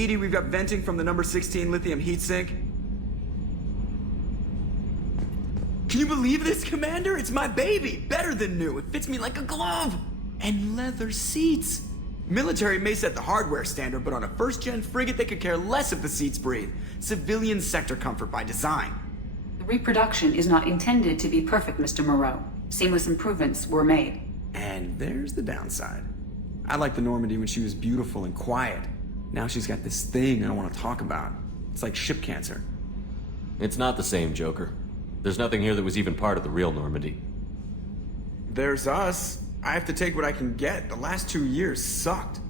EDI, we've got venting from the number 16 lithium heatsink. Can you believe this, Commander? It's my baby! Better than new. It fits me like a glove! And leather seats. Military may set the hardware standard, but on a first-gen frigate, they could care less if the seats breathe. Civilian sector comfort by design. The reproduction is not intended to be perfect, Mr. Moreau. Seamless improvements were made. And there's the downside. I liked the Normandy when she was beautiful and quiet. Now she's got this thing I don't want to talk about. It's like ship cancer. It's not the same, Joker. There's nothing here that was even part of the real Normandy. There's us. I have to take what I can get. The last 2 years sucked.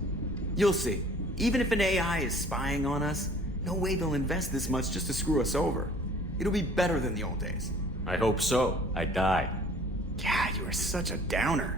You'll see. Even if an AI is spying on us, no way they'll invest this much just to screw us over. It'll be better than the old days. I hope so. I died. God, you are such a downer.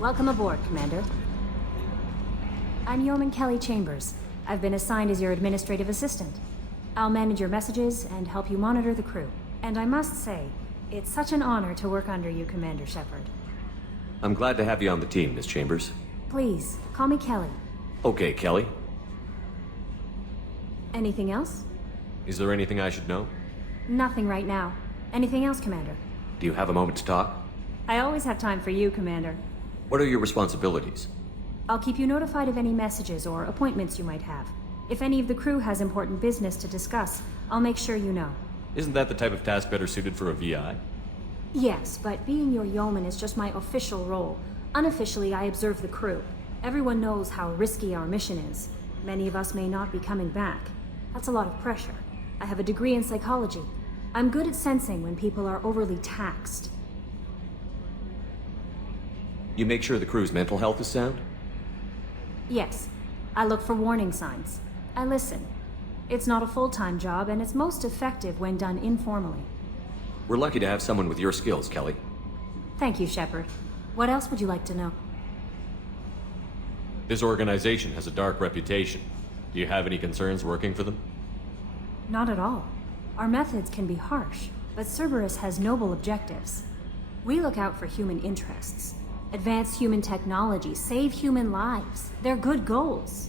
Welcome aboard, Commander. I'm Yeoman Kelly Chambers. I've been assigned as your administrative assistant. I'll manage your messages and help you monitor the crew. And I must say, it's such an honor to work under you, Commander Shepard. I'm glad to have you on the team, Miss Chambers. Please, call me Kelly. Okay, Kelly. Anything else? Is there anything I should know? Nothing right now. Anything else, Commander? Do you have a moment to talk? I always have time for you, Commander. What are your responsibilities? I'll keep you notified of any messages or appointments you might have. If any of the crew has important business to discuss, I'll make sure you know. Isn't that the type of task better suited for a VI? Yes, but being your yeoman is just my official role. Unofficially, I observe the crew. Everyone knows how risky our mission is. Many of us may not be coming back. That's a lot of pressure. I have a degree in psychology. I'm good at sensing when people are overly taxed. You make sure the crew's mental health is sound? Yes, I look for warning signs. I listen. It's not a full-time job, and it's most effective when done informally. We're lucky to have someone with your skills, Kelly. Thank you, Shepard. What else would you like to know? This organization has a dark reputation. Do you have any concerns working for them? Not at all. Our methods can be harsh, but Cerberus has noble objectives. We look out for human interests. Advance human technology, save human lives. They're good goals.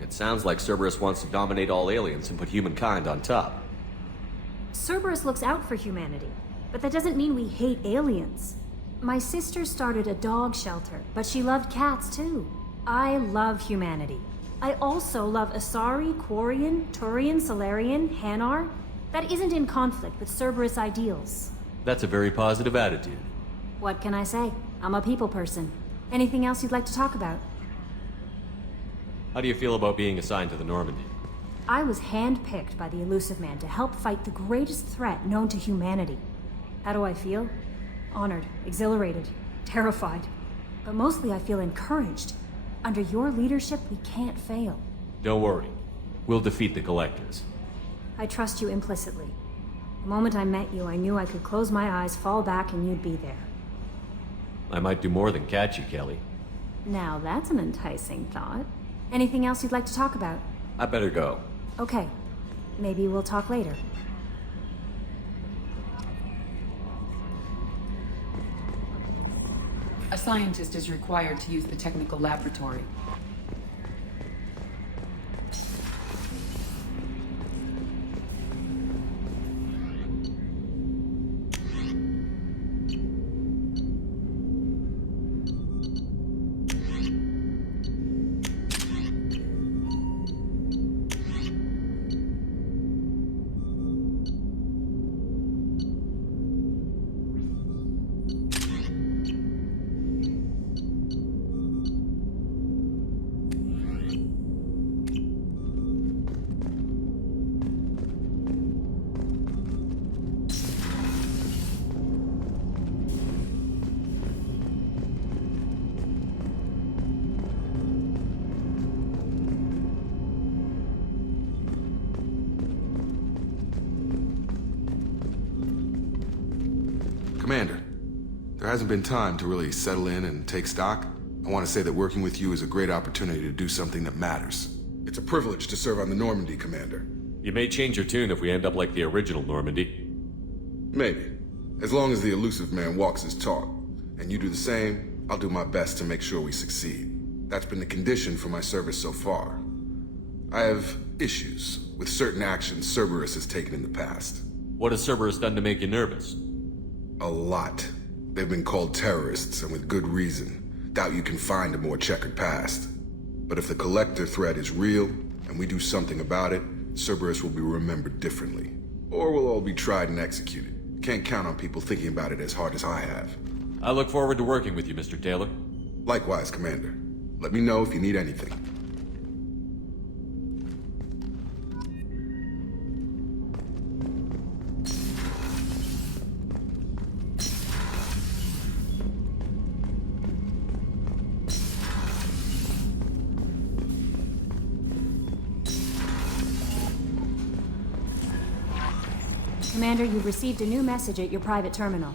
It sounds like Cerberus wants to dominate all aliens and put humankind on top. Cerberus looks out for humanity, but that doesn't mean we hate aliens. My sister started a dog shelter, but she loved cats too. I love humanity. I also love Asari, Quarian, Turian, Solarian, Hanar. That isn't in conflict with Cerberus ideals. That's a very positive attitude. What can I say? I'm a people person. Anything else you'd like to talk about? How do you feel about being assigned to the Normandy? I was handpicked by the Elusive Man to help fight the greatest threat known to humanity. How do I feel? Honored, exhilarated, terrified. But mostly I feel encouraged. Under your leadership, we can't fail. Don't worry. We'll defeat the Collectors. I trust you implicitly. The moment I met you, I knew I could close my eyes, fall back, and you'd be there. I might do more than catch you, Kelly. Now that's an enticing thought. Anything else you'd like to talk about? I better go. Okay. Maybe we'll talk later. A scientist is required to use the technical laboratory. Commander, there hasn't been time to really settle in and take stock. I want to say that working with you is a great opportunity to do something that matters. It's a privilege to serve on the Normandy, Commander. You may change your tune if we end up like the original Normandy. Maybe. As long as the Elusive Man walks his talk, and you do the same, I'll do my best to make sure we succeed. That's been the condition for my service so far. I have issues with certain actions Cerberus has taken in the past. What has Cerberus done to make you nervous? A lot. They've been called terrorists, and with good reason. Doubt you can find a more checkered past. But if the Collector threat is real, and we do something about it, Cerberus will be remembered differently. Or we'll all be tried and executed. Can't count on people thinking about it as hard as I have. I look forward to working with you, Mr. Taylor. Likewise, Commander. Let me know if you need anything. Commander, you've received a new message at your private terminal.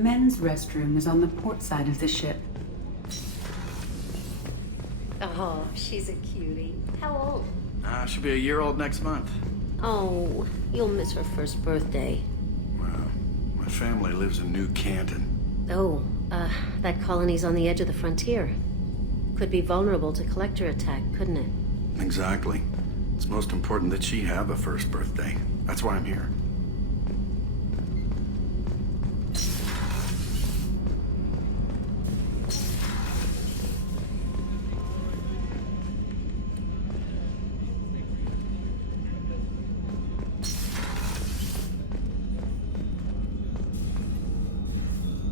men's restroom is on the port side of the ship. Oh, she's a cutie. How old? She'll be a year old next month. Oh, you'll miss her first birthday. Wow. My family lives in New Canton. Oh, that colony's on the edge of the frontier. Could be vulnerable to collector attack, couldn't it? Exactly. It's most important that she have a first birthday. That's why I'm here.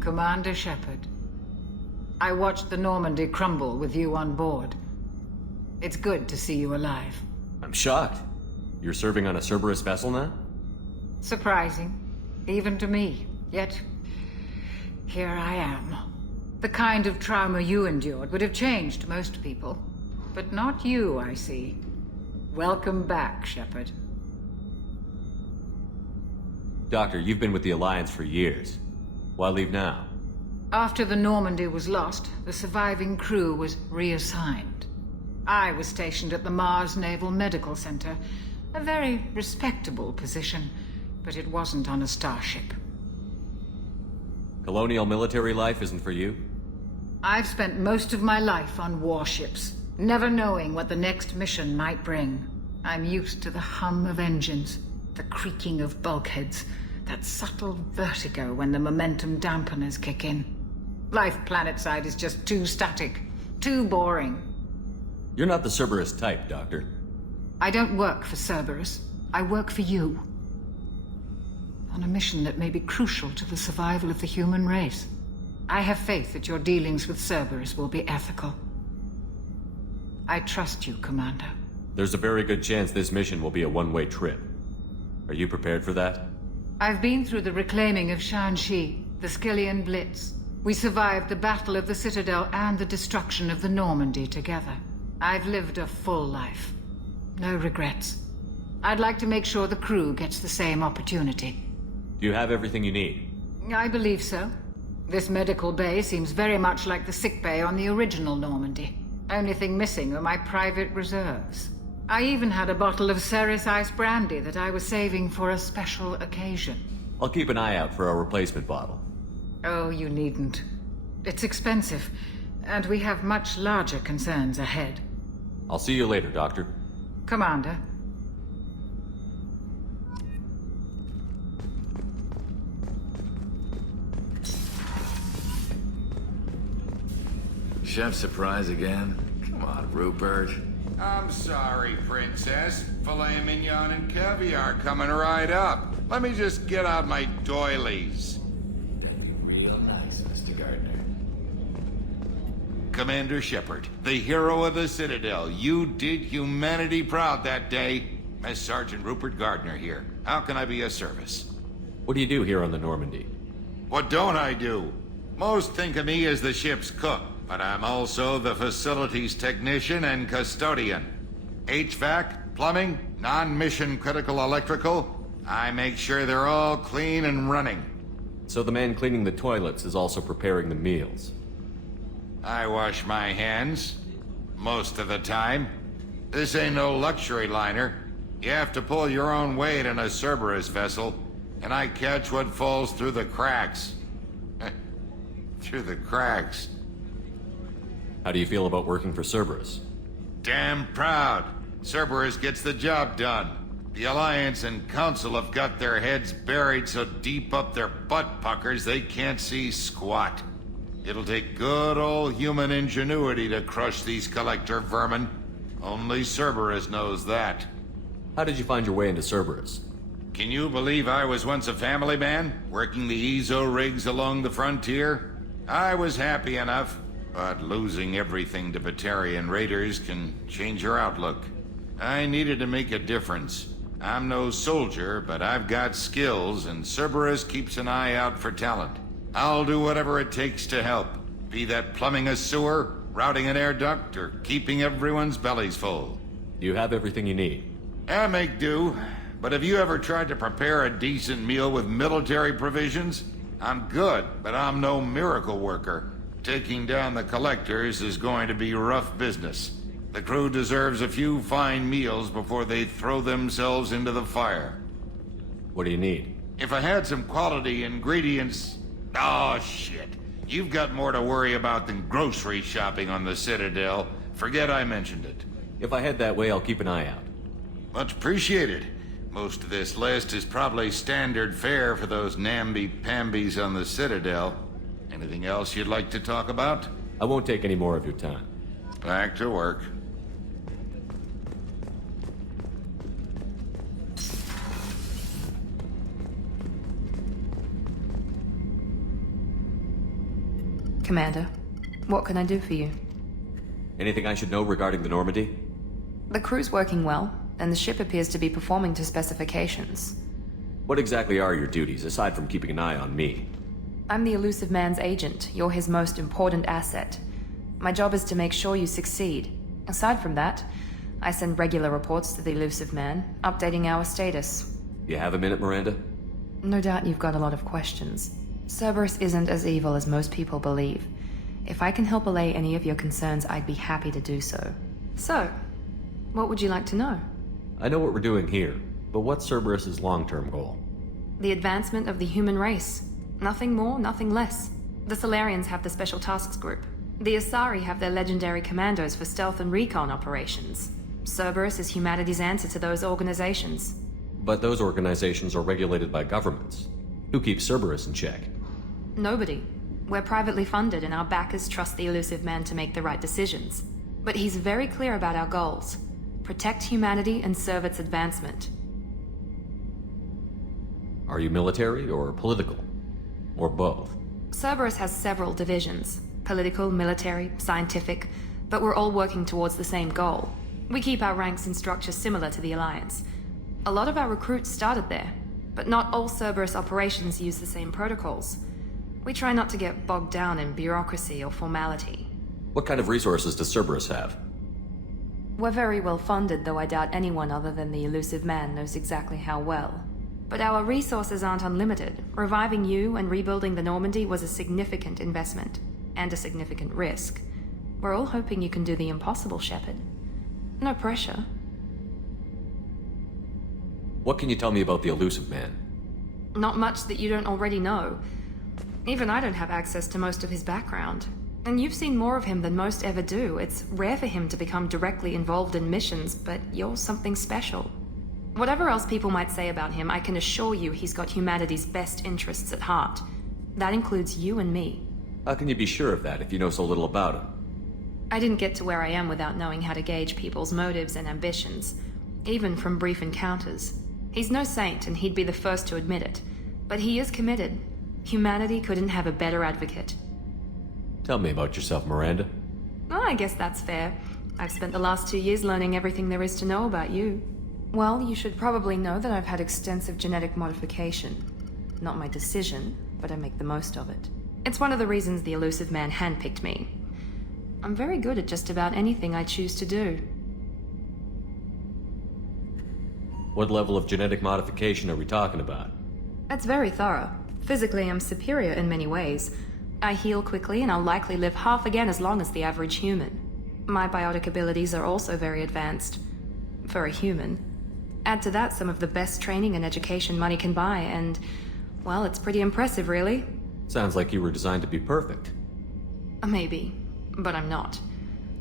Commander Shepard, I watched the Normandy crumble with you on board. It's good to see you alive. I'm shocked. You're serving on a Cerberus vessel now? Surprising, even to me. Yet, here I am. The kind of trauma you endured would have changed most people. But not you, I see. Welcome back, Shepard. Doctor, you've been with the Alliance for years. Why leave now? After the Normandy was lost, the surviving crew was reassigned. I was stationed at the Mars Naval Medical Center, a very respectable position, but it wasn't on a starship. Colonial military life isn't for you? I've spent most of my life on warships, never knowing what the next mission might bring. I'm used to the hum of engines, the creaking of bulkheads, that subtle vertigo when the momentum dampeners kick in. Life planetside is just too static, too boring. You're not the Cerberus type, Doctor. I don't work for Cerberus. I work for you. On a mission that may be crucial to the survival of the human race. I have faith that your dealings with Cerberus will be ethical. I trust you, Commander. There's a very good chance this mission will be a one-way trip. Are you prepared for that? I've been through the reclaiming of Shanxi, the Skyllian Blitz. We survived the Battle of the Citadel and the destruction of the Normandy together. I've lived a full life. No regrets. I'd like to make sure the crew gets the same opportunity. Do you have everything you need? I believe so. This medical bay seems very much like the sick bay on the original Normandy. Only thing missing are my private reserves. I even had a bottle of Ceres Ice brandy that I was saving for a special occasion. I'll keep an eye out for a replacement bottle. Oh, you needn't. It's expensive, and we have much larger concerns ahead. I'll see you later, Doctor. Commander. Chef surprise again? Come on, Rupert. I'm sorry, Princess. Filet mignon and caviar coming right up. Let me just get out my doilies. That'd be real nice, Mr. Gardner. Commander Shepard, the hero of the Citadel. You did humanity proud that day. Master Sergeant Rupert Gardner here. How can I be of service? What do you do here on the Normandy? What don't I do? Most think of me as the ship's cook, but I'm also the facilities technician and custodian. HVAC, plumbing, non-mission critical electrical. I make sure they're all clean and running. So the man cleaning the toilets is also preparing the meals. I wash my hands. Most of the time. This ain't no luxury liner. You have to pull your own weight in a Cerberus vessel, and I catch what falls through the cracks. Through the cracks. How do you feel about working for Cerberus? Damn proud. Cerberus gets the job done. The Alliance and Council have got their heads buried so deep up their butt puckers they can't see squat. It'll take good old human ingenuity to crush these collector vermin. Only Cerberus knows that. How did you find your way into Cerberus? Can you believe I was once a family man, working the Ezo rigs along the frontier? I was happy enough, but losing everything to Batarian raiders can change your outlook. I needed to make a difference. I'm no soldier, but I've got skills, and Cerberus keeps an eye out for talent. I'll do whatever it takes to help, be that plumbing a sewer, routing an air duct, or keeping everyone's bellies full. Do you have everything you need? I make do, but have you ever tried to prepare a decent meal with military provisions? I'm good, but I'm no miracle worker. Taking down the collectors is going to be rough business. The crew deserves a few fine meals before they throw themselves into the fire. What do you need? If I had some quality ingredients... Oh, shit. You've got more to worry about than grocery shopping on the Citadel. Forget I mentioned it. If I head that way, I'll keep an eye out. Much appreciated. Most of this list is probably standard fare for those namby-pambies on the Citadel. Anything else you'd like to talk about? I won't take any more of your time. Back to work. Commander, what can I do for you? Anything I should know regarding the Normandy? The crew's working well, and the ship appears to be performing to specifications. What exactly are your duties, aside from keeping an eye on me? I'm the Elusive Man's agent. You're his most important asset. My job is to make sure you succeed. Aside from that, I send regular reports to the Elusive Man, updating our status. You have a minute, Miranda? No doubt you've got a lot of questions. Cerberus isn't as evil as most people believe. If I can help allay any of your concerns, I'd be happy to do so. So, what would you like to know? I know what we're doing here, but what's Cerberus's long-term goal? The advancement of the human race. Nothing more, nothing less. The Solarians have the Special Tasks Group. The Asari have their legendary commandos for stealth and recon operations. Cerberus is humanity's answer to those organizations. But those organizations are regulated by governments. Who keeps Cerberus in check? Nobody. We're privately funded and our backers trust the Elusive Man to make the right decisions. But he's very clear about our goals. Protect humanity and serve its advancement. Are you military or political? Or both? Cerberus has several divisions. Political, military, scientific, but we're all working towards the same goal. We keep our ranks and structure similar to the Alliance. A lot of our recruits started there, but not all Cerberus operations use the same protocols. We try not to get bogged down in bureaucracy or formality. What kind of resources does Cerberus have? We're very well funded, though I doubt anyone other than the Elusive Man knows exactly how well. But our resources aren't unlimited. Reviving you and rebuilding the Normandy was a significant investment, and a significant risk. We're all hoping you can do the impossible, Shepard. No pressure. What can you tell me about the Elusive Man? Not much that you don't already know. Even I don't have access to most of his background. And you've seen more of him than most ever do. It's rare for him to become directly involved in missions, but you're something special. Whatever else people might say about him, I can assure you he's got humanity's best interests at heart. That includes you and me. How can you be sure of that if you know so little about him? I didn't get to where I am without knowing how to gauge people's motives and ambitions, even from brief encounters. He's no saint, and he'd be the first to admit it. But he is committed. Humanity couldn't have a better advocate. Tell me about yourself, Miranda. Oh, I guess that's fair. I've spent the last 2 years learning everything there is to know about you. Well, you should probably know that I've had extensive genetic modification. Not my decision, but I make the most of it. It's one of the reasons the Elusive Man handpicked me. I'm very good at just about anything I choose to do. What level of genetic modification are we talking about? It's very thorough. Physically, I'm superior in many ways. I heal quickly, and I'll likely live half again as long as the average human. My biotic abilities are also very advanced. For a human. Add to that some of the best training and education money can buy, and, well, it's pretty impressive, really. Sounds like you were designed to be perfect. Maybe, but I'm not.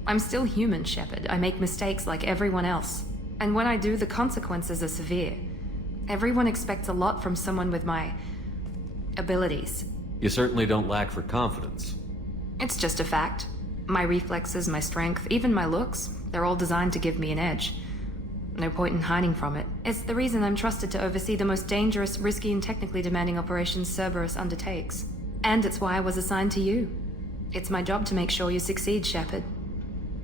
I'm still human, Shepard. I make mistakes like everyone else. And when I do, the consequences are severe. Everyone expects a lot from someone with my abilities. You certainly don't lack for confidence. It's just a fact. My reflexes, my strength, even my looks, they're all designed to give me an edge. No point in hiding from it. It's the reason I'm trusted to oversee the most dangerous, risky, and technically demanding operations Cerberus undertakes. And it's why I was assigned to you. It's my job to make sure you succeed, Shepard.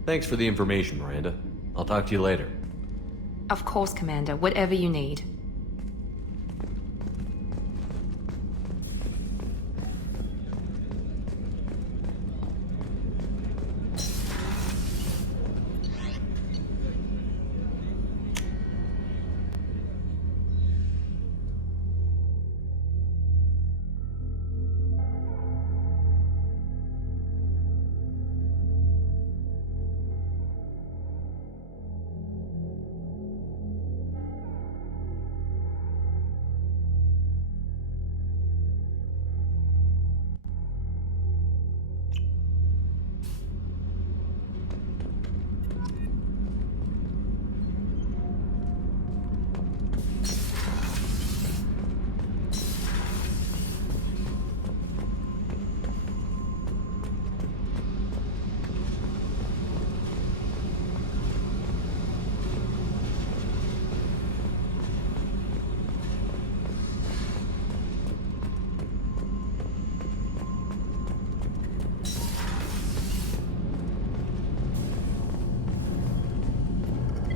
Thanks for the information, Miranda. I'll talk to you later. Of course, Commander. Whatever you need.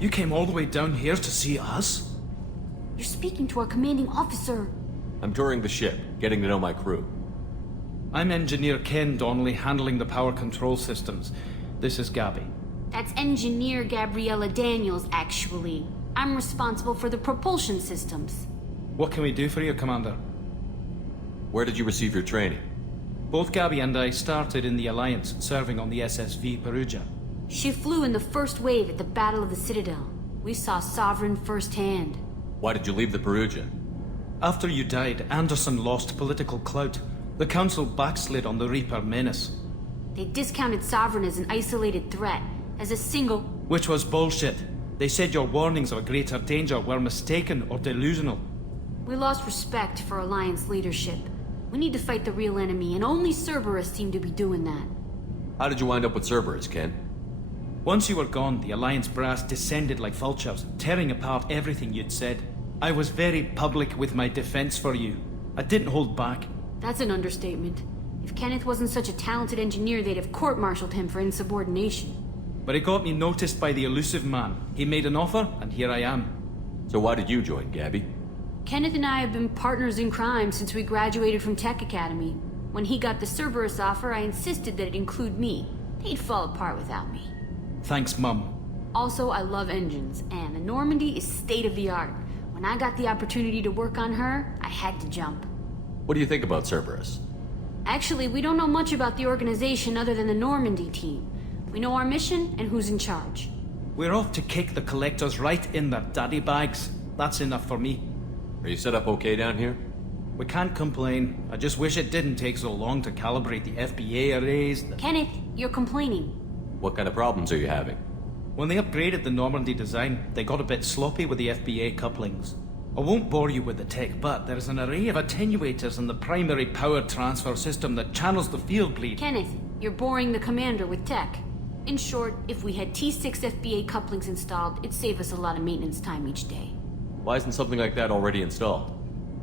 You came all the way down here to see us? You're speaking to our commanding officer. I'm touring the ship, getting to know my crew. I'm Engineer Ken Donnelly, handling the power control systems. This is Gabby. That's Engineer Gabriella Daniels, actually. I'm responsible for the propulsion systems. What can we do for you, Commander? Where did you receive your training? Both Gabby and I started in the Alliance, serving on the SSV Perugia. She flew in the first wave at the Battle of the Citadel. We saw Sovereign firsthand. Why did you leave the Perugia? After you died, Anderson lost political clout. The Council backslid on the Reaper menace. They discounted Sovereign as an isolated threat, as a single... Which was bullshit. They said your warnings of a greater danger were mistaken or delusional. We lost respect for Alliance leadership. We need to fight the real enemy, and only Cerberus seemed to be doing that. How did you wind up with Cerberus, Ken? Once you were gone, the Alliance brass descended like vultures, tearing apart everything you'd said. I was very public with my defense for you. I didn't hold back. That's an understatement. If Kenneth wasn't such a talented engineer, they'd have court-martialed him for insubordination. But it got me noticed by the elusive man. He made an offer, and here I am. So why did you join, Gabby? Kenneth and I have been partners in crime since we graduated from Tech Academy. When he got the Cerberus offer, I insisted that it include me. He'd fall apart without me. Thanks, Mum. Also, I love engines, and the Normandy is state-of-the-art. When I got the opportunity to work on her, I had to jump. What do you think about Cerberus? Actually, we don't know much about the organization other than the Normandy team. We know our mission and who's in charge. We're off to kick the Collectors right in their daddy bags. That's enough for me. Are you set up okay down here? We can't complain. I just wish it didn't take so long to calibrate the FBA arrays. Kenneth, you're complaining. What kind of problems are you having? When they upgraded the Normandy design, they got a bit sloppy with the FBA couplings. I won't bore you with the tech, but there's an array of attenuators in the primary power transfer system that channels the field bleed. Kenneth, you're boring the commander with tech. In short, if we had T6 FBA couplings installed, it'd save us a lot of maintenance time each day. Why isn't something like that already installed?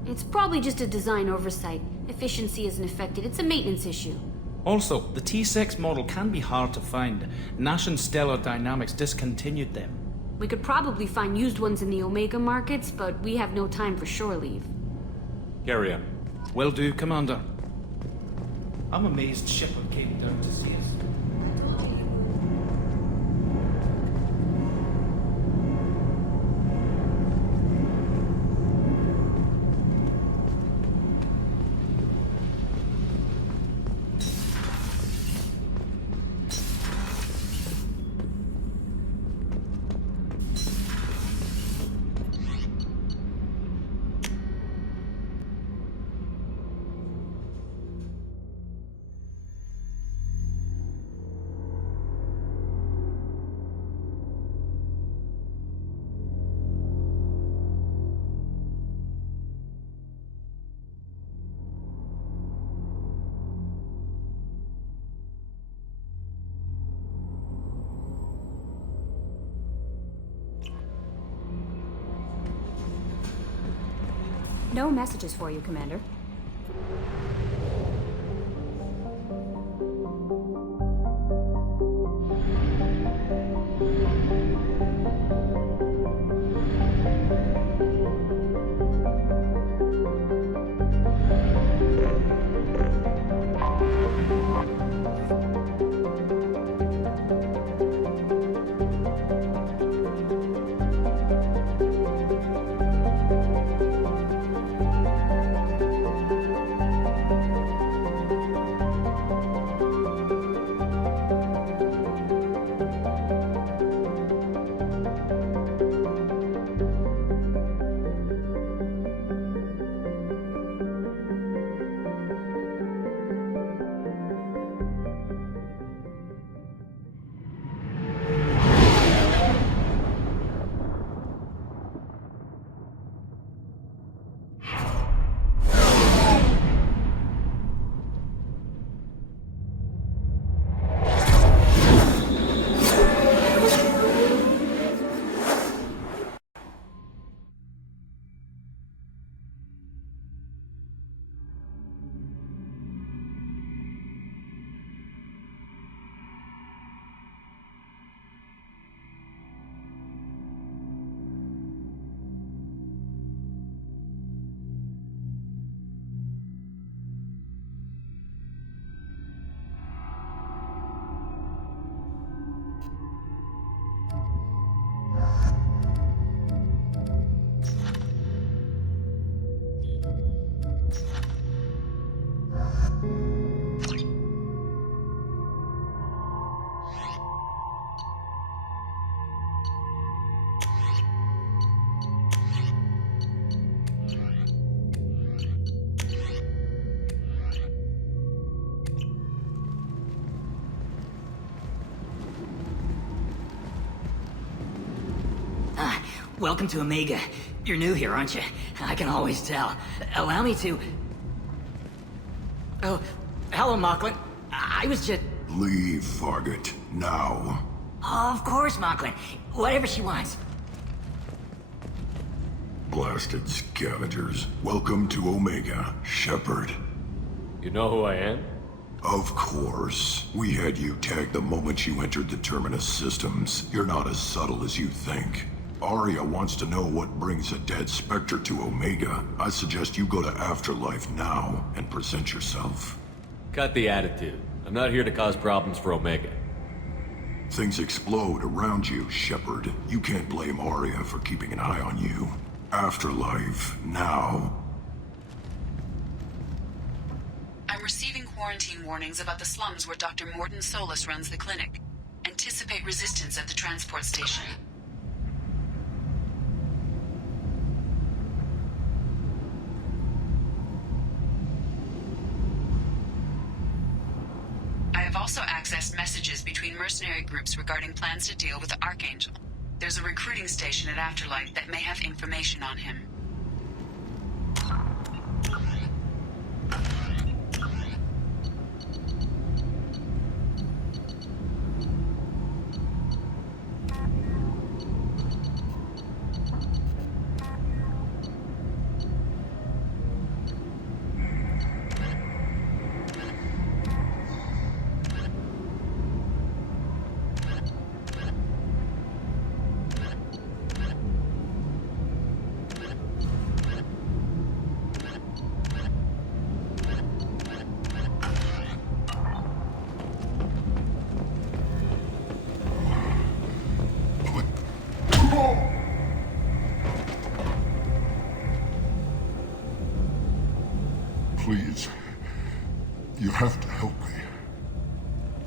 It's probably just a design oversight. Efficiency isn't affected, it's a maintenance issue. Also, the T6 model can be hard to find. Nash and Stellar Dynamics discontinued them. We could probably find used ones in the Omega markets, but we have no time for shore leave. Carry on. Will do, Commander. I'm amazed Shepard came down to see us. No messages for you, Commander. Welcome to Omega. You're new here, aren't you? I can always tell. Allow me to... Oh, hello, Mocklin. I was just... Leave, Fargate. Now. Of course, Mocklin. Whatever she wants. Blasted scavengers. Welcome to Omega, Shepard. You know who I am? Of course. We had you tagged the moment you entered the Terminus systems. You're not as subtle as you think. Arya wants to know what brings a dead Spectre to Omega. I suggest you go to Afterlife now and present yourself. Cut the attitude. I'm not here to cause problems for Omega. Things explode around you, Shepard. You can't blame Arya for keeping an eye on you. Afterlife, now. I'm receiving quarantine warnings about the slums where Dr. Mordin Solus runs the clinic. Anticipate resistance at the transport station. I have also accessed messages between mercenary groups regarding plans to deal with the Archangel. There's a recruiting station at Afterlife that may have information on him. Please. You have to help me.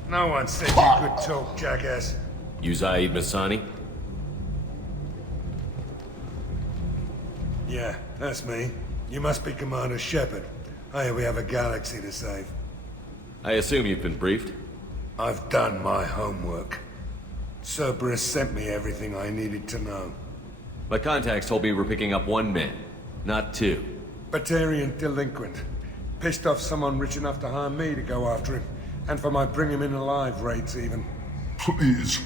No one said you could talk, jackass. You Zaid Masani? Yeah, that's me. You must be Commander Shepard. Hey, we have a galaxy to save. I assume you've been briefed? I've done my homework. Cerberus sent me everything I needed to know. My contacts told me we're picking up one man, not two. Batarian delinquent. Pissed off someone rich enough to hire me to go after him. And for my bring him in alive rates even. Please.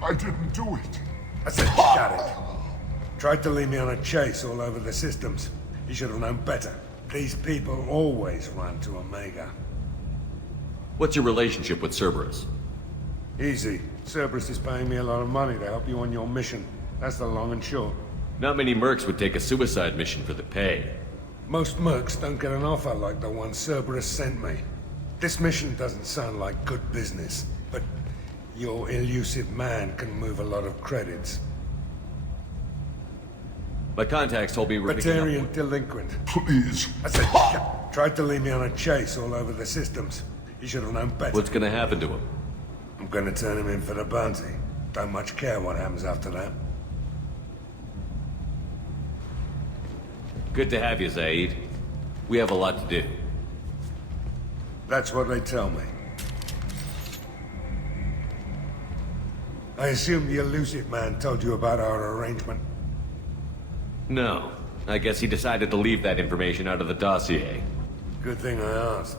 I didn't do it. I said shut it. Tried to lead me on a chase all over the systems. He should have known better. These people always run to Omega. What's your relationship with Cerberus? Easy. Cerberus is paying me a lot of money to help you on your mission. That's the long and short. Not many mercs would take a suicide mission for the pay. Most mercs don't get an offer like the one Cerberus sent me. This mission doesn't sound like good business, but your elusive man can move a lot of credits. My contacts told me we're picking up Batarian delinquent. Please. I said, tried to lead me on a chase all over the systems. He should have known better. What's gonna happen to him? I'm gonna turn him in for the bounty. Don't much care what happens after that. Good to have you, Zaid. We have a lot to do. That's what they tell me. I assume the elusive man told you about our arrangement. No. I guess he decided to leave that information out of the dossier. Good thing I asked.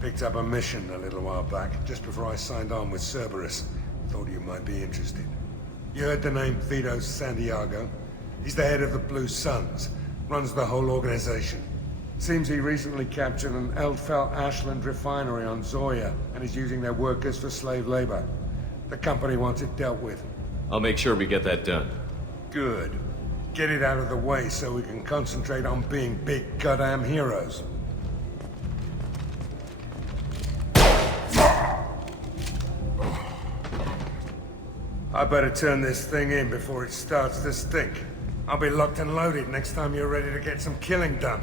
Picked up a mission a little while back, just before I signed on with Cerberus. Thought you might be interested. You heard the name Vito Santiago? He's the head of the Blue Suns, runs the whole organization. Seems he recently captured an Eldfell Ashland refinery on Zoya, and is using their workers for slave labor. The company wants it dealt with. I'll make sure we get that done. Good. Get it out of the way so we can concentrate on being big goddamn heroes. I better turn this thing in before it starts to stink. I'll be locked and loaded next time you're ready to get some killing done.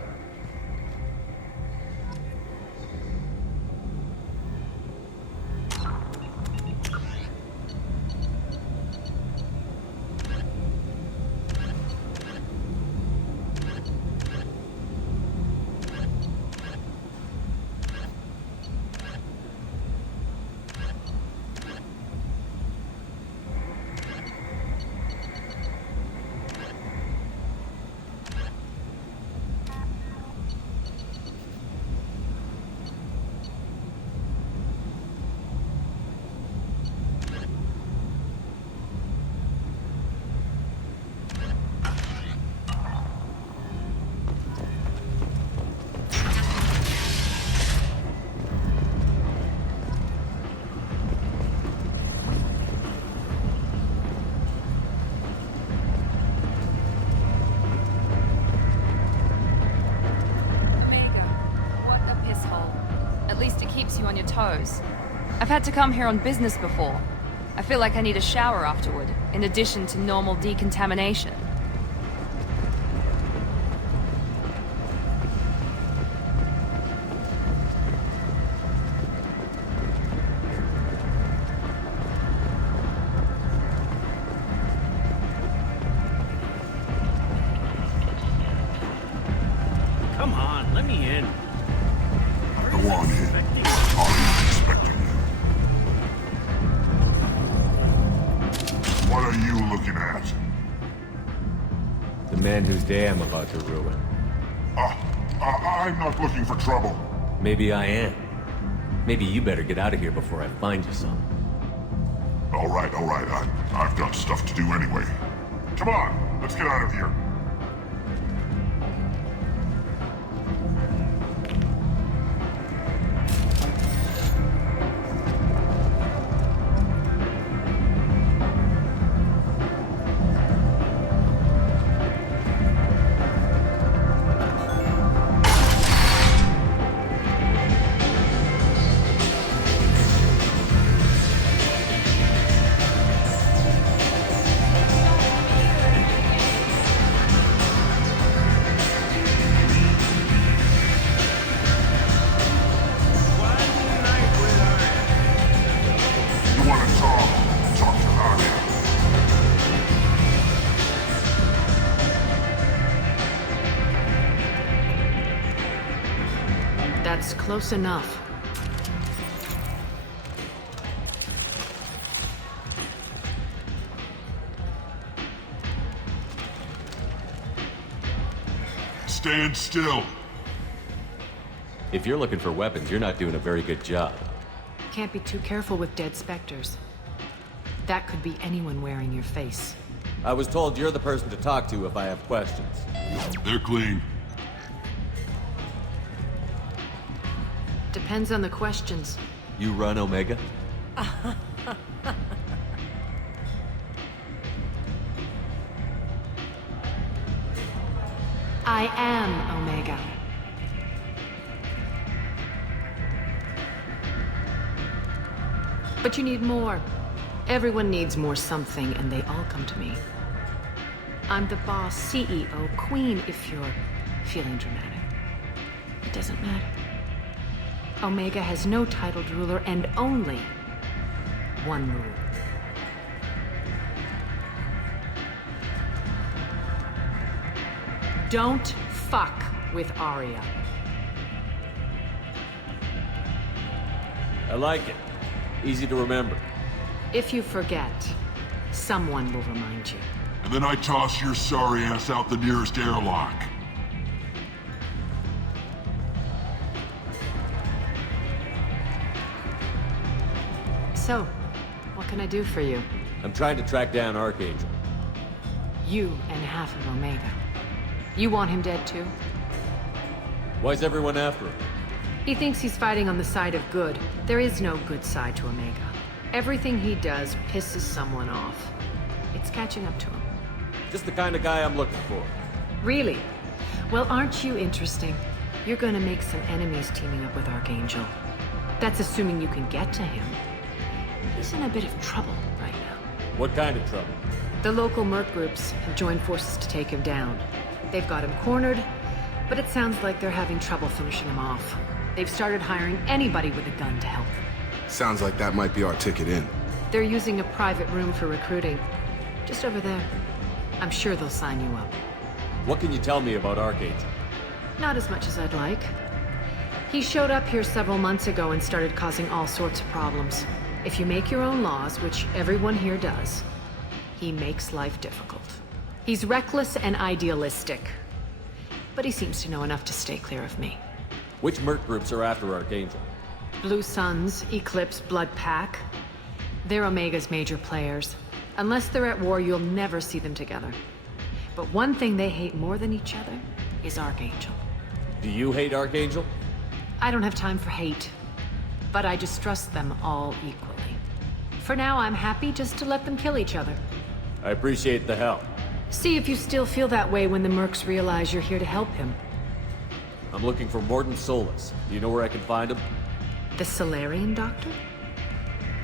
suppose. I've had to come here on business before. I feel like I need a shower afterward, in addition to normal decontamination. Come on, let me in. Go on in. Aria's expecting you. What are you looking at? The man whose day I'm about to ruin. I'm not looking for trouble. Maybe I am. Maybe you better get out of here before I find you some. All right. I've got stuff to do anyway. Come on, let's get out of here. That's close enough. Stand still. If you're looking for weapons, you're not doing a very good job. Can't be too careful with dead specters. That could be anyone wearing your face. I was told you're the person to talk to if I have questions. They're clean. Depends on the questions. You run Omega? I am Omega. But you need more. Everyone needs more something, and they all come to me. I'm the boss, CEO, queen, if you're feeling dramatic. It doesn't matter. Omega has no titled ruler and only one rule. Don't fuck with Aria. I like it. Easy to remember. If you forget, someone will remind you. And then I toss your sorry ass out the nearest airlock. So, what can I do for you? I'm trying to track down Archangel. You and half of Omega. You want him dead too? Why's everyone after him? He thinks he's fighting on the side of good. There is no good side to Omega. Everything he does pisses someone off. It's catching up to him. Just the kind of guy I'm looking for. Really? Well, aren't you interesting? You're gonna make some enemies teaming up with Archangel. That's assuming you can get to him. He's in a bit of trouble right now. What kind of trouble? The local merc groups have joined forces to take him down. They've got him cornered, but it sounds like they're having trouble finishing him off. They've started hiring anybody with a gun to help them. Sounds like that might be our ticket in. They're using a private room for recruiting. Just over there. I'm sure they'll sign you up. What can you tell me about Archangel? Not as much as I'd like. He showed up here several months ago and started causing all sorts of problems. If you make your own laws, which everyone here does, he makes life difficult. He's reckless and idealistic. But he seems to know enough to stay clear of me. Which merc groups are after Archangel? Blue Suns, Eclipse, Blood Pack. They're Omega's major players. Unless they're at war, you'll never see them together. But one thing they hate more than each other is Archangel. Do you hate Archangel? I don't have time for hate. But I distrust them all equally. For now, I'm happy just to let them kill each other. I appreciate the help. See if you still feel that way when the mercs realize you're here to help him. I'm looking for Morton Solus. Do you know where I can find him? The Salarian doctor?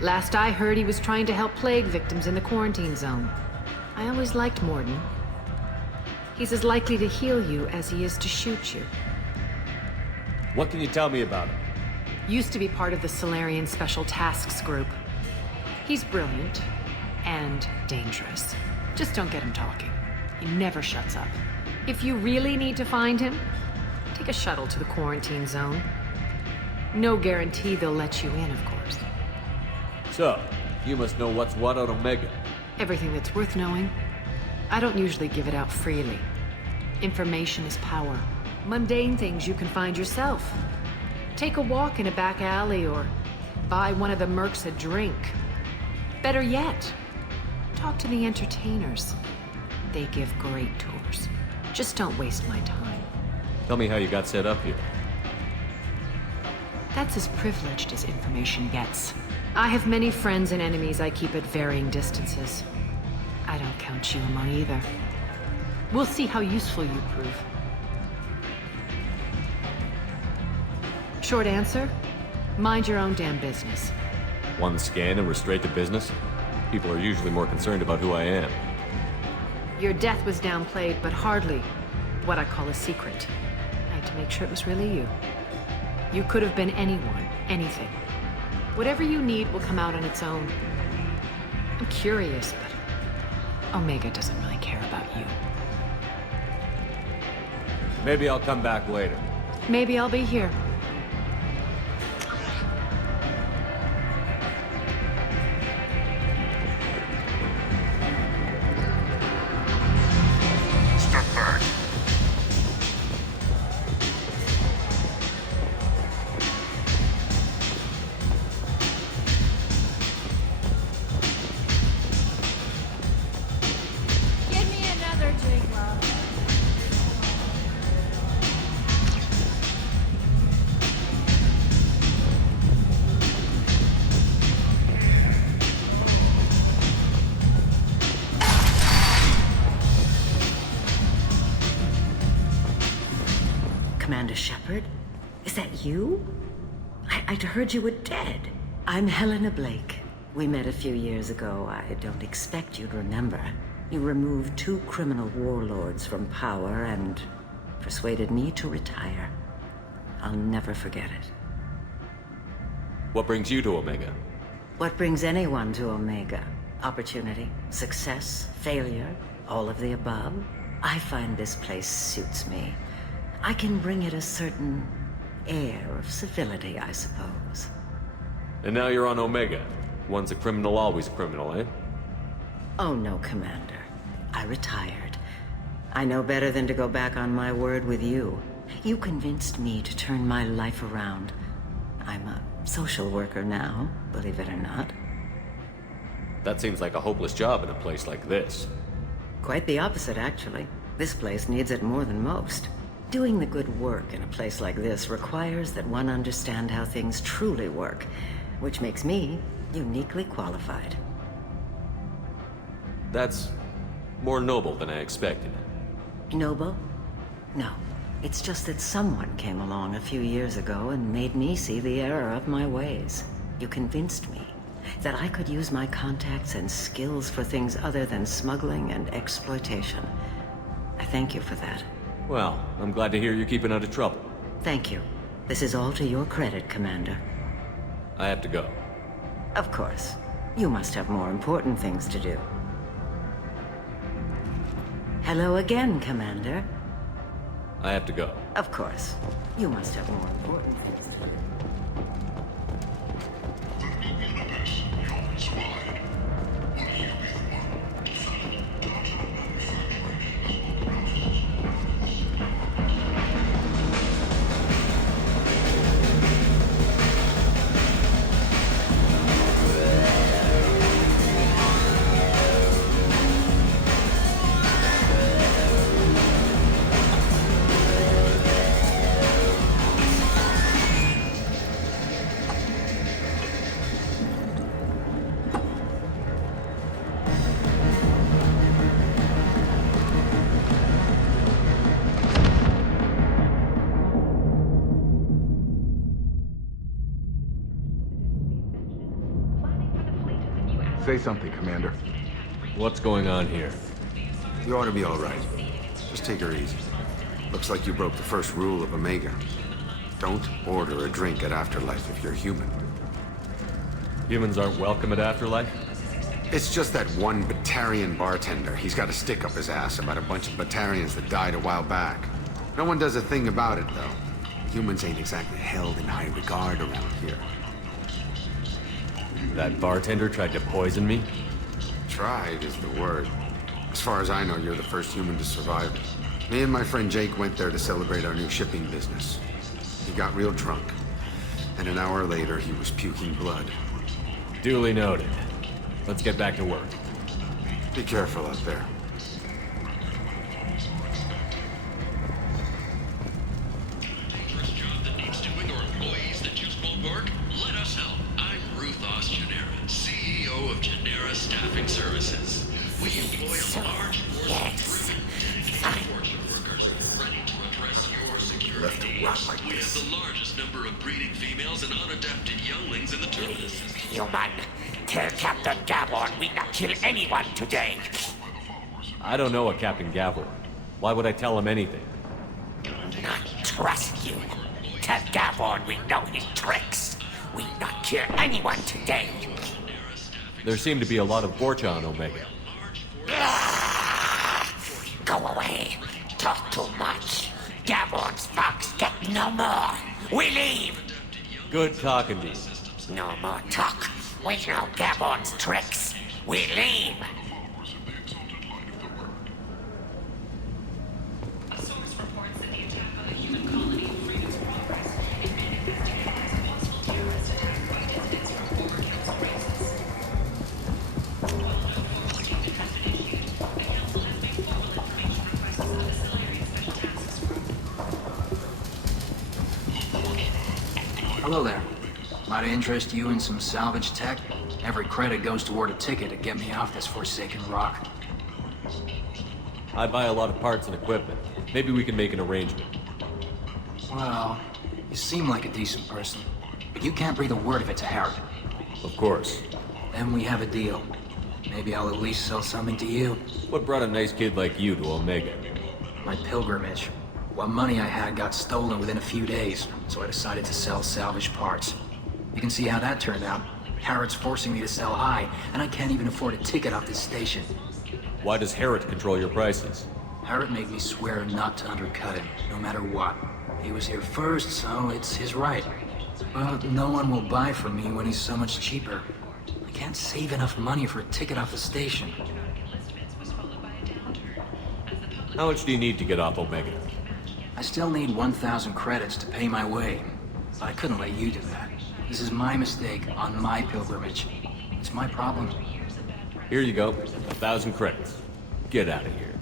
Last I heard, he was trying to help plague victims in the quarantine zone. I always liked Mordin. He's as likely to heal you as he is to shoot you. What can you tell me about him? Used to be part of the Salarian Special Tasks Group. He's brilliant and dangerous. Just don't get him talking. He never shuts up. If you really need to find him, take a shuttle to the quarantine zone. No guarantee they'll let you in, of course. So, you must know what's what on Omega. Everything that's worth knowing. I don't usually give it out freely. Information is power. Mundane things you can find yourself. Take a walk in a back alley or buy one of the mercs a drink. Better yet, talk to the entertainers. They give great tours. Just don't waste my time. Tell me how you got set up here. That's as privileged as information gets. I have many friends and enemies I keep at varying distances. I don't count you among either. We'll see how useful you prove. Short answer, mind your own damn business. One scan and we're straight to business? People are usually more concerned about who I am. Your death was downplayed, but hardly what I call a secret. I had to make sure it was really you. You could have been anyone, anything. Whatever you need will come out on its own. I'm curious, but Omega doesn't really care about you. Maybe I'll come back later. Maybe I'll be here. Step back. Give me another drink, love. Commander Shepard? Is that you? I'd heard you were dead. I'm Helena Blake. We met a few years ago. I don't expect you'd remember. You removed 2 criminal warlords from power and persuaded me to retire. I'll never forget it. What brings you to Omega? What brings anyone to Omega? Opportunity, success, failure, all of the above? I find this place suits me. I can bring it a certain air of civility, I suppose. And now you're on Omega. Once a criminal, always a criminal, eh? Oh no, Commander. I retired. I know better than to go back on my word with you. You convinced me to turn my life around. I'm a social worker now, believe it or not. That seems like a hopeless job in a place like this. Quite the opposite, actually. This place needs it more than most. Doing the good work in a place like this requires that one understand how things truly work, which makes me uniquely qualified. That's more noble than I expected. Noble? No. It's just that someone came along a few years ago and made me see the error of my ways. You convinced me that I could use my contacts and skills for things other than smuggling and exploitation. I thank you for that. Well, I'm glad to hear you're keeping out of trouble. Thank you. This is all to your credit, Commander. I have to go. Of course. You must have more important things to do. Hello again, Commander. I have to go. Of course. You must have more important things to do. Say something, Commander. What's going on here? You ought to be all right. Just take her easy. Looks like you broke the first rule of Omega. Don't order a drink at Afterlife if you're human. Humans aren't welcome at Afterlife? It's just that one Batarian bartender. He's got a stick up his ass about a bunch of Batarians that died a while back. No one does a thing about it, though. Humans ain't exactly held in high regard around here. That bartender tried to poison me? Tried is the word. As far as I know, you're the first human to survive it. Me and my friend Jake went there to celebrate our new shipping business. He got real drunk, and an hour later he was puking blood. Duly noted. Let's get back to work. Be careful out there. First job that needs doing or employees that just won't work? Let us help. I'm Ruth Oss Genera, CEO of Genera Staffing Services. We employ a large force of proven workers ready to address your security needs. We have the largest number of breeding females and unadapted younglings in the terminus system. Human, tell Captain Gavon we not kill anyone today. I don't know a Captain Gavlor. Why would I tell him anything? Not trust you. Tell Gavon we know his tricks. We not kill anyone today. There seem to be a lot of Borcha on Omega. Go away. Talk too much. Gavon's fox get no more. We leave. Good talking to you. No more talk. We know Gavon's tricks. We leave. Hello there. Might I interest you in some salvage tech? Every credit goes toward a ticket to get me off this forsaken rock. I buy a lot of parts and equipment. Maybe we can make an arrangement. Well, you seem like a decent person, but you can't breathe a word of it to Harrod. Of course. Then we have a deal. Maybe I'll at least sell something to you. What brought a nice kid like you to Omega? My pilgrimage. What money I had got stolen within a few days, so I decided to sell salvage parts. You can see how that turned out. Harrod's forcing me to sell high, and I can't even afford a ticket off this station. Why does Harrod control your prices? Harrod made me swear not to undercut him, no matter what. He was here first, so it's his right. But no one will buy from me when he's so much cheaper. I can't save enough money for a ticket off the station. How much do you need to get off Omega? I still need 1,000 credits to pay my way, but I couldn't let you do that. This is my mistake on my pilgrimage. It's my problem. Here you go. 1,000 credits. Get out of here.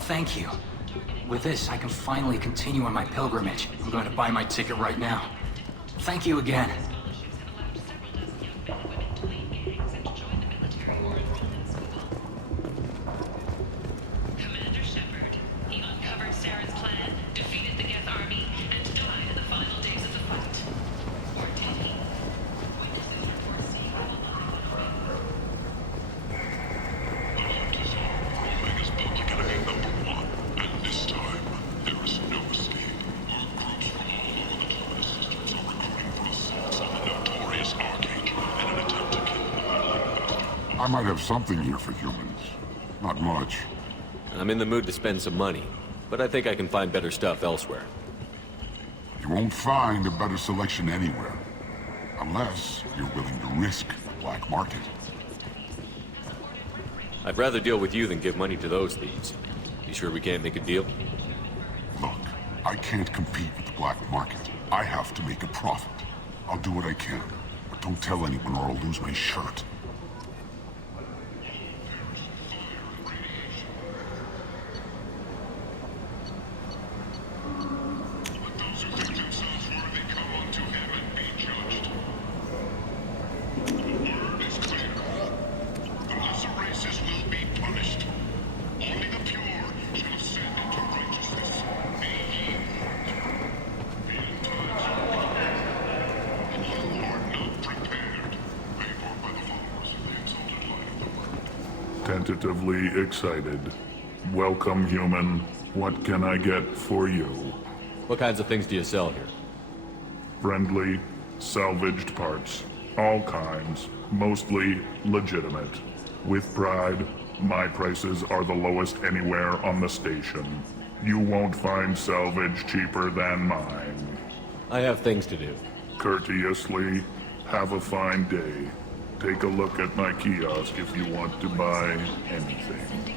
Thank you. With this, I can finally continue on my pilgrimage. I'm going to buy my ticket right now. Thank you again. Commander Shepard, he uncovered Saren's plan, defeated the Geth army, and died in the final days of the fight. Or did he? Witnesses report seeing him alive Omega's public enemy #1, and this time, there is no escape. Groups from all over the terminus systems are recruiting for assaults on the notorious Archangel in an attempt to kill I might have something here for humans. Not much. I'm in the mood to spend some money, but I think I can find better stuff elsewhere. You won't find a better selection anywhere. Unless you're willing to risk the black market. I'd rather deal with you than give money to those thieves. You sure we can't make a deal? Look, I can't compete with the black market. I have to make a profit. I'll do what I can, but don't tell anyone or I'll lose my shirt. tentatively excited. Welcome, human. What can I get for you? What kinds of things do you sell here? Friendly, salvaged parts. All kinds. Mostly legitimate. With pride, my prices are the lowest anywhere on the station. You won't find salvage cheaper than mine. I have things to do. Courteously, have a fine day. Take a look at my kiosk if you want to buy anything.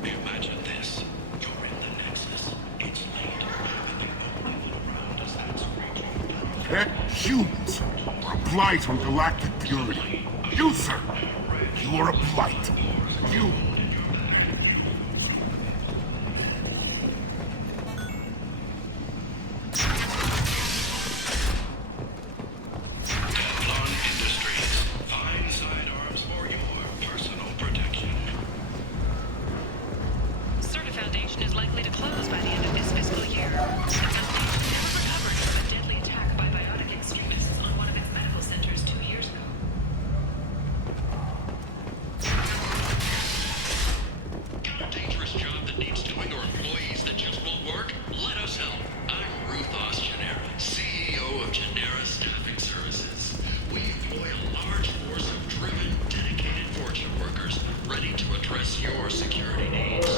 Imagine this. You're in the Nexus. It's late. Pet humans are a blight on galactic purity. You, sir, you are a blight. You. Teflon Industries. Fine sidearms for your personal protection. Certa Foundation is likely to close by the end of this fiscal year. The Foundation never recovered from a deadly attack by biotic extremists on one of its medical centers 2 years ago. Got a dangerous job that needs doing or employees that just won't work? Let us help. I'm Ruthos Genera, CEO of Genera Staffing Services. We employ a large force of driven, dedicated Fortune workers ready to address your security needs.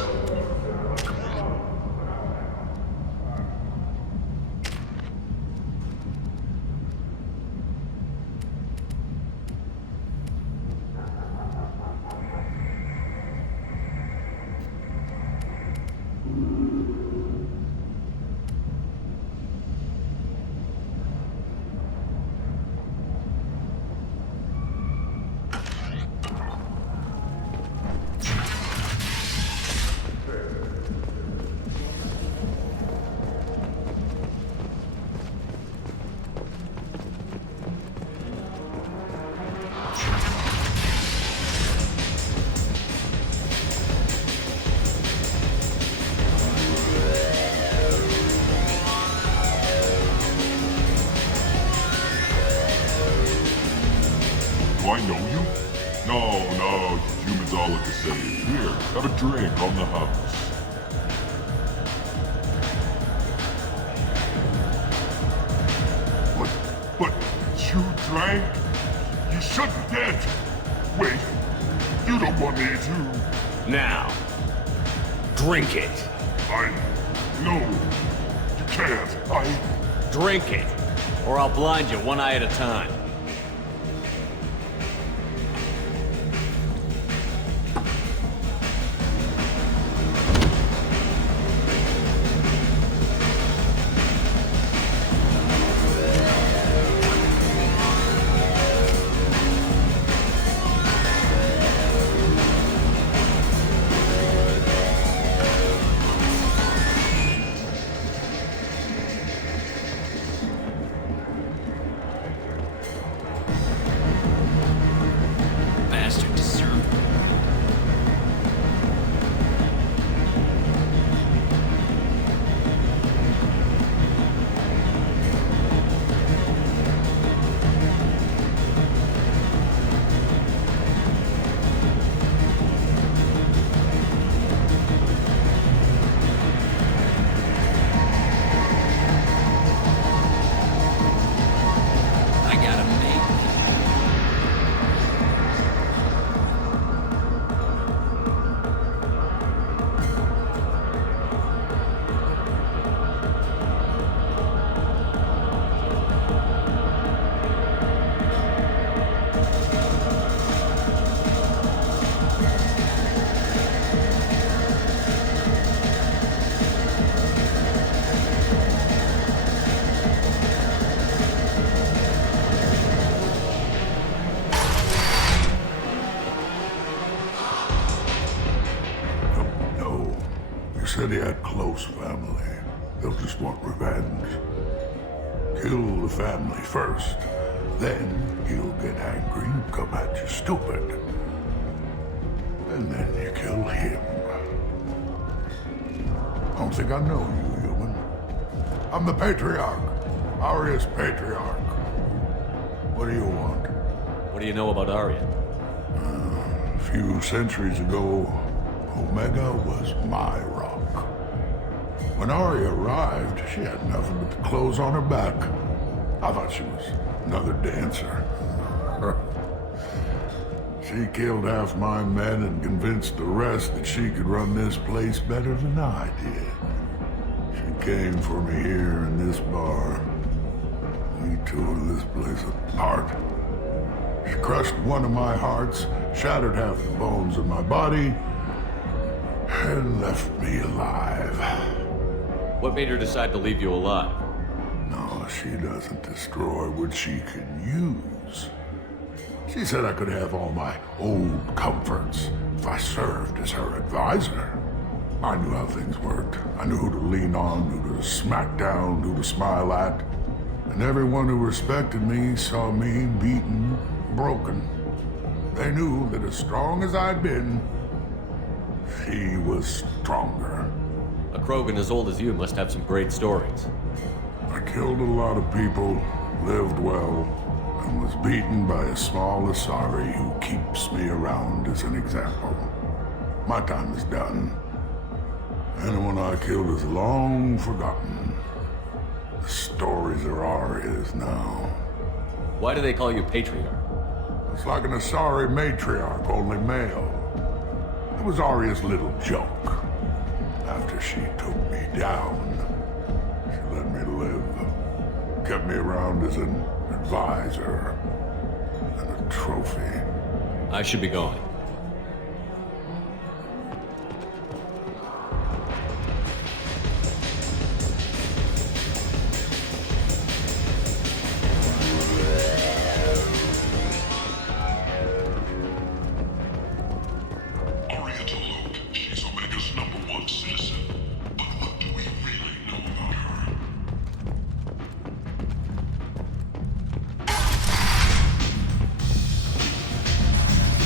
Do I know you? No, you humans all look the same. Here, have a drink on the house. But you drank? You shouldn't yet. Wait, you don't want me to. Now, drink it. No, you can't. Drink it, or I'll blind you one eye at a time. Bastard deserved it. I gotta make No. You said he had close family. They'll just want revenge. Kill the family first. Then he'll get angry and come at you stupid. And then you kill him. Don't think I know you, human. I'm the Patriarch. Aria's Patriarch. What do you want? What do you know about Aria? A few centuries ago, Omega was my rock. When Aria arrived, she had nothing but the clothes on her back. I thought she was another dancer. She killed half my men and convinced the rest that she could run this place better than I did. She came for me here in this bar. We tore this place apart. She crushed one of my hearts, shattered half the bones of my body, and left me alive. What made her decide to leave you alive? No, she doesn't destroy what she can use. She said I could have all my old comforts if I served as her advisor. I knew how things worked. I knew who to lean on, who to smack down, who to smile at. And everyone who respected me saw me beaten, broken. They knew that as strong as I'd been, she was stronger. A Krogan as old as you must have some great stories. I killed a lot of people, lived well, and was beaten by a small Asari who keeps me around as an example. My time is done. Anyone I killed is long forgotten. The stories are Aria's now. Why do they call you Patriarch? It's like an Asari matriarch, only male. It was Aria's little joke. After she took me down, she let me live. Kept me around as an advisor and a trophy. I should be going.